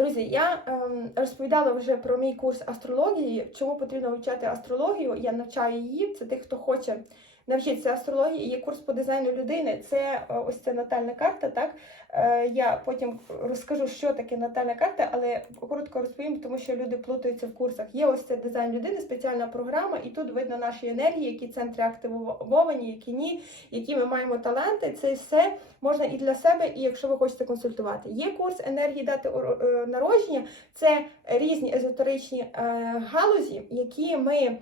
Друзі, я ем, розповідала вже про мій курс астрології. Чому потрібно вивчати астрологію? Я навчаю її. Це тих, хто хоче навчитися астрології. Є курс по дизайну людини. Це е, ось ця натальна карта. Так е, я потім розкажу, що таке натальна карта, але коротко розповім, тому що люди плутаються в курсах. Є ось це дизайн людини, спеціальна програма, і тут видно наші енергії, які центри активовані, які ні, які ми маємо таланти. Це все можна і для себе, і якщо ви хочете консультувати. Є курс енергії дати е, народження. Це різні езотеричні галузі, які ми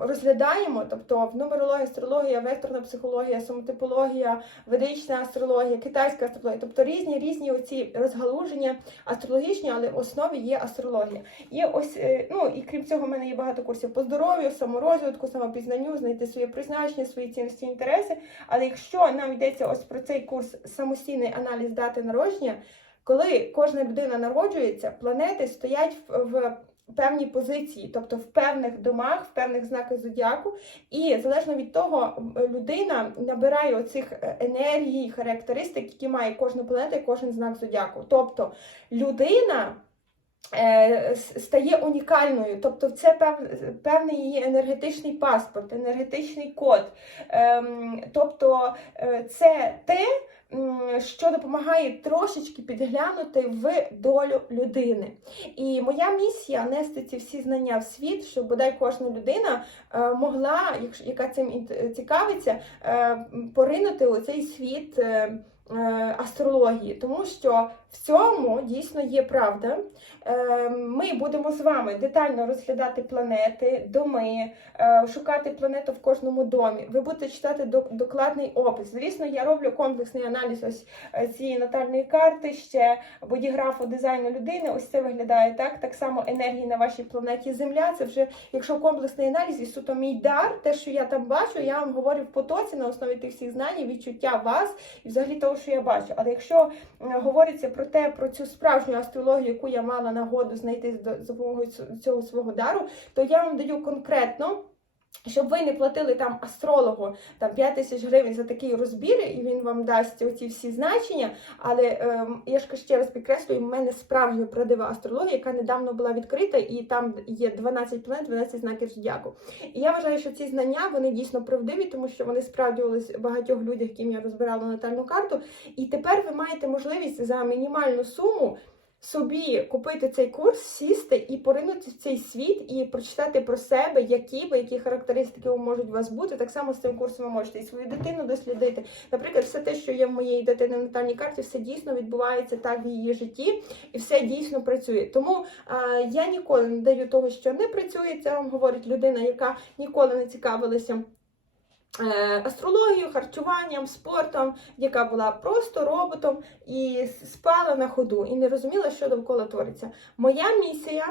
розглядаємо, тобто в нумерологія, астрологія, векторна психологія, соматипологія, ведична астрологія, китайська астрологія, тобто різні різні оці розгалуження астрологічні, але в основі є астрологія. Є ось, е, ну і крім цього, в мене є багато курсів по здоров'ю, саморозвитку, самопізнанню, знайти своє призначення, свої цінності, інтереси. Але якщо нам йдеться ось про цей курс самостійний аналіз дати народження, коли кожна людина народжується, планети стоять в, в певній позиції, тобто в певних домах, в певних знаках зодіаку, і залежно від того, людина набирає оцих е, енергій, характеристик, які має кожна планета і кожен знак зодіаку. Тобто людина. е, Стає унікальною, тобто це певний її енергетичний паспорт, енергетичний код. Ем, Тобто е, це те, що допомагає трошечки підглянути в долю людини. І моя місія нести ці всі знання в світ, щоб бодай кожна людина е, могла, яка цим цікавиться, е, поринути у цей світ. Е, Астрології, тому що в цьому дійсно є правда. Е, Ми будемо з вами детально розглядати планети, доми, е, шукати планету в кожному домі. Ви будете читати докладний опис. Звісно, я роблю комплексний аналіз ось цієї натальної карти, ще бодіграфу дизайну людини. Ось це виглядає так. Так само енергії на вашій планеті Земля. Це вже якщо комплексний аналіз і суто мій дар, те, що я там бачу, я вам говорю в потоці на основі тих всіх знань, відчуття вас і взагалі того, що я бачу. Але якщо е, говориться про те, про цю справжню астрологію, яку я мала нагоду знайти за допомогою цього свого дару, то я вам даю конкретно. Щоб ви не платили там астрологу там 5 тисяч гривень за такий розбір, і він вам дасть оці всі значення. Але ем, я ж ще раз підкреслюю, в мене справжня правдива астрологія, яка недавно була відкрита, і там є 12 планет, 12 знаків зодіаку. І я вважаю, що ці знання вони дійсно правдиві, тому що вони справдювалися багатьох людях, яким я розбирала натальну карту. І тепер ви маєте можливість за мінімальну суму. Собі купити цей курс, сісти і поринути в цей світ і прочитати про себе, які ви, які характеристики можуть у вас бути. Так само з цим курсом ви можете і свою дитину дослідити. Наприклад, все те, що є в моєї дитини на натальній карті, все дійсно відбувається так в її житті, і все дійсно працює. Тому а, я ніколи не даю того, що не працює. Це вам говорить людина, яка ніколи не цікавилася. е, Астрологією, харчуванням, спортом, яка була просто роботом і спала на ходу, і не розуміла, що довкола твориться. Моя місія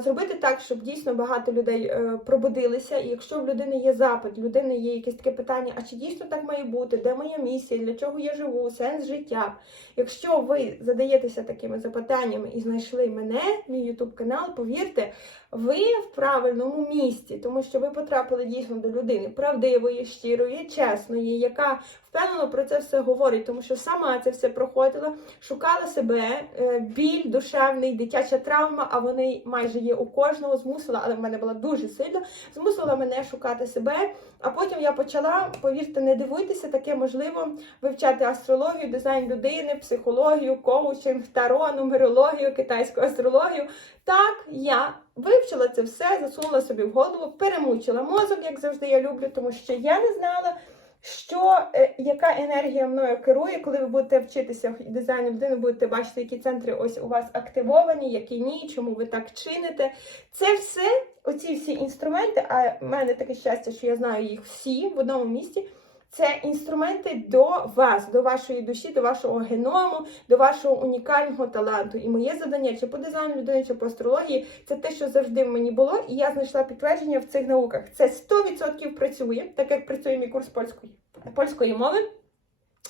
зробити так, щоб дійсно багато людей е, пробудилися. І якщо в людини є запит, в людини є якесь таке питання, а чи дійсно так має бути? Де моя місія? Для чого я живу? Сенс життя? Якщо ви задаєтеся такими запитаннями і знайшли мене, мій YouTube канал, повірте, ви в правильному місці, тому що ви потрапили дійсно до людини правдивої, щирої, чесної, яка впевнено про це все говорить, тому що сама це все проходила, шукала себе, е, біль, душевний, дитяча травма, а вони майже є у кожного, змусила, але в мене була дуже сильно, змусила мене шукати себе. А потім я почала, повірте, не дивуйтеся, таке можливо вивчати астрологію, дизайн людини, психологію, коучинг, таро, нумерологію, китайську астрологію. Так, я вивчила це все, засунула собі в голову, перемучила мозок, як завжди я люблю, тому що я не знала. Що е, яка енергія мною керує, коли ви будете вчитися в дизайну людини, будете бачити, які центри ось у вас активовані, які ні, чому ви так чините. Це все, оці всі інструменти, а в мене таке щастя, що я знаю їх всі в одному місці. Це інструменти до вас, до вашої душі, до вашого геному, до вашого унікального таланту. І моє завдання, чи по дизайну людини, чи по астрології, це те, що завжди в мені було, і я знайшла підтвердження в цих науках. Це 100% працює, так як працює мій курс польської, польської мови.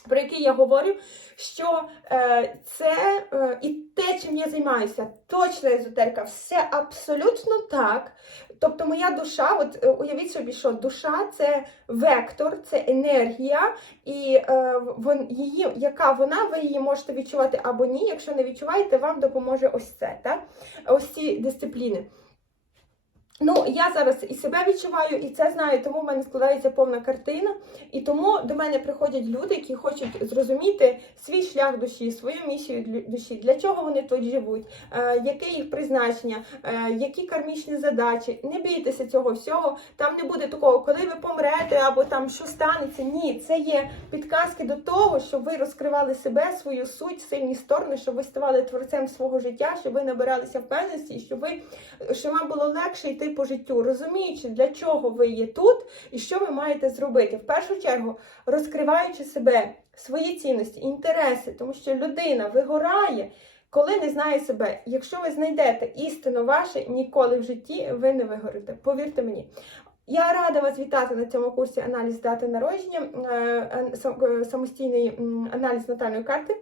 Про який я говорю, що е, це е, і те, чим я займаюся, точна езотерика, все абсолютно так. Тобто моя душа, от е, уявіть собі, що душа це вектор, це енергія, і е, вон, її, яка вона, ви її можете відчувати або ні. Якщо не відчуваєте, вам допоможе ось це, так? ось ці дисципліни. Ну, я зараз і себе відчуваю, і це знаю, тому в мене складається повна картина. І тому до мене приходять люди, які хочуть зрозуміти свій шлях душі, свою місію душі, для чого вони тут живуть, е, яке їх призначення, е, які кармічні задачі. Не бійтеся цього всього. Там не буде такого, коли ви помрете або там що станеться. Ні, це є підказки до того, щоб ви розкривали себе, свою суть, сильні сторони, щоб ви ставали творцем свого життя, щоб ви набиралися впевненості, щоб ви щоб вам було легше йти по життю, розуміючи, для чого ви є тут і що ви маєте зробити. В першу чергу, розкриваючи себе, свої цінності, інтереси, тому що людина вигорає. Коли не знає себе, якщо ви знайдете істину ваше, ніколи в житті ви не вигорите. Повірте мені. Я рада вас вітати на цьому курсі аналіз дати народження, е, е, самостійний аналіз натальної карти.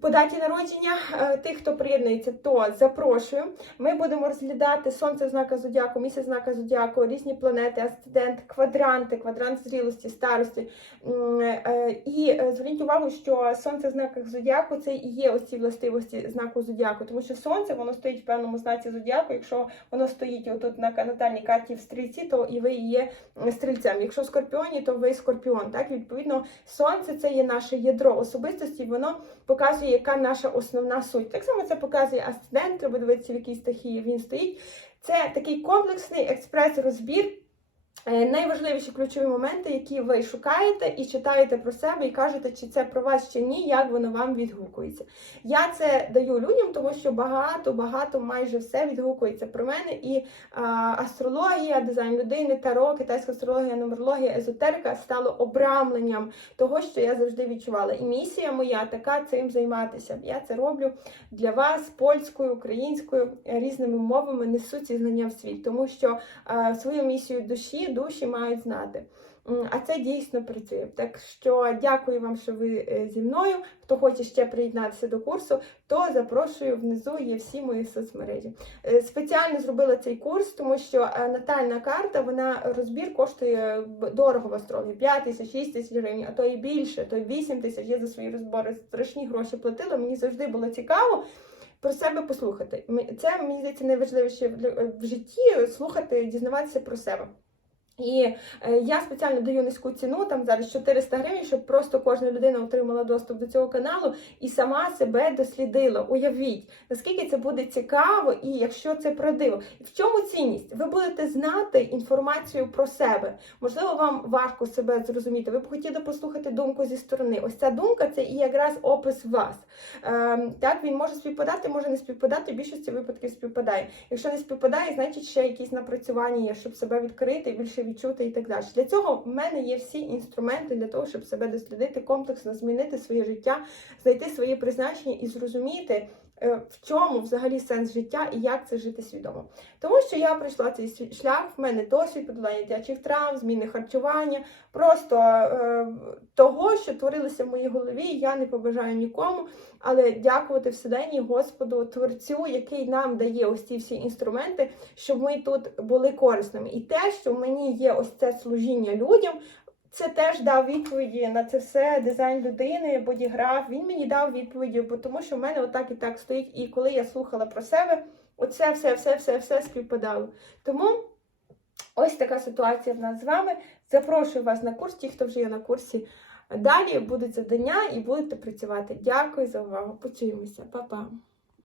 По даті народження е, тих, хто приєднується, то запрошую. Ми будемо розглядати сонце знака зодіаку, місяць знака зодіаку, різні планети, асцендент, квадранти, квадрант зрілості, старості. Е, І е, зверніть увагу, що сонце в знаках зодіаку це і є ось ці властивості знаку зодіаку, тому що сонце воно стоїть в певному знаці зодіаку. Якщо воно стоїть отут на натальній карті в стрільці, то і ви є стрільцем. Якщо в скорпіоні, то ви скорпіон. Так, відповідно, сонце це є наше ядро особистості, воно показує, яка наша основна суть. Так само це показує асцендент, треба дивитися, в якій стихії він стоїть. Це такий комплексний експрес-розбір. Е, Найважливіші ключові моменти, які ви шукаєте і читаєте про себе, і кажете, чи це про вас чи ні, як воно вам відгукується. Я це даю людям, тому що багато, багато, майже все відгукується про мене. І а, астрологія, дизайн людини, таро, китайська астрологія, нумерологія, езотерика стало обрамленням того, що я завжди відчувала. І місія моя така цим займатися. Я це роблю для вас польською, українською, різними мовами несу ці знання в світ, тому що е, свою місію душі душі мають знати. А це дійсно працює. Так що дякую вам, що ви е, зі мною. Хто хоче ще приєднатися до курсу, то запрошую внизу є всі мої соцмережі. Е, Спеціально зробила цей курс, тому що е, натальна карта, вона розбір коштує дорого в астрології. 5 тисяч, 6 тисяч гривень, а то і більше, то й 8 тисяч. Я за свої розбори страшні гроші платила. Мені завжди було цікаво. Про себе послухати. Це мені здається найважливіше в житті слухати, дізнаватися про себе. І е, я спеціально даю низьку ціну, там зараз 400 гривень, щоб просто кожна людина отримала доступ до цього каналу і сама себе дослідила. Уявіть, наскільки це буде цікаво, і якщо це правдиво. В чому цінність? Ви будете знати інформацію про себе. Можливо, вам важко себе зрозуміти. Ви б хотіли послухати думку зі сторони. Ось ця думка це і якраз опис вас. Ем, так, він може співпадати, може не співпадати, в більшості випадків співпадає. Якщо не співпадає, значить ще якісь напрацювання є, щоб себе відкрити, більше відчути і так далі. Для цього в мене є всі інструменти для того, щоб себе дослідити комплексно, змінити своє життя, знайти своє призначення і зрозуміти. Е, В чому взагалі сенс життя і як це жити свідомо? Тому що я пройшла цей шлях, в мене досвід подолання дитячих травм, зміни харчування, просто е, того, що творилося в моїй голові, я не побажаю нікому, але дякувати Вселенні, Господу, Творцю, який нам дає ось ці всі інструменти, щоб ми тут були корисними. І те, що в мені є ось це служіння людям. Це теж дав відповіді на це все. Дизайн людини, бодіграф. Він мені дав відповіді, бо тому що в мене отак і так стоїть. І коли я слухала про себе, оце все, все, все, все співпадало. Тому ось така ситуація в нас з вами. Запрошую вас на курс, ті, хто вже є на курсі. Далі будуть завдання і будете працювати. Дякую за увагу. Почуємося, Па-па.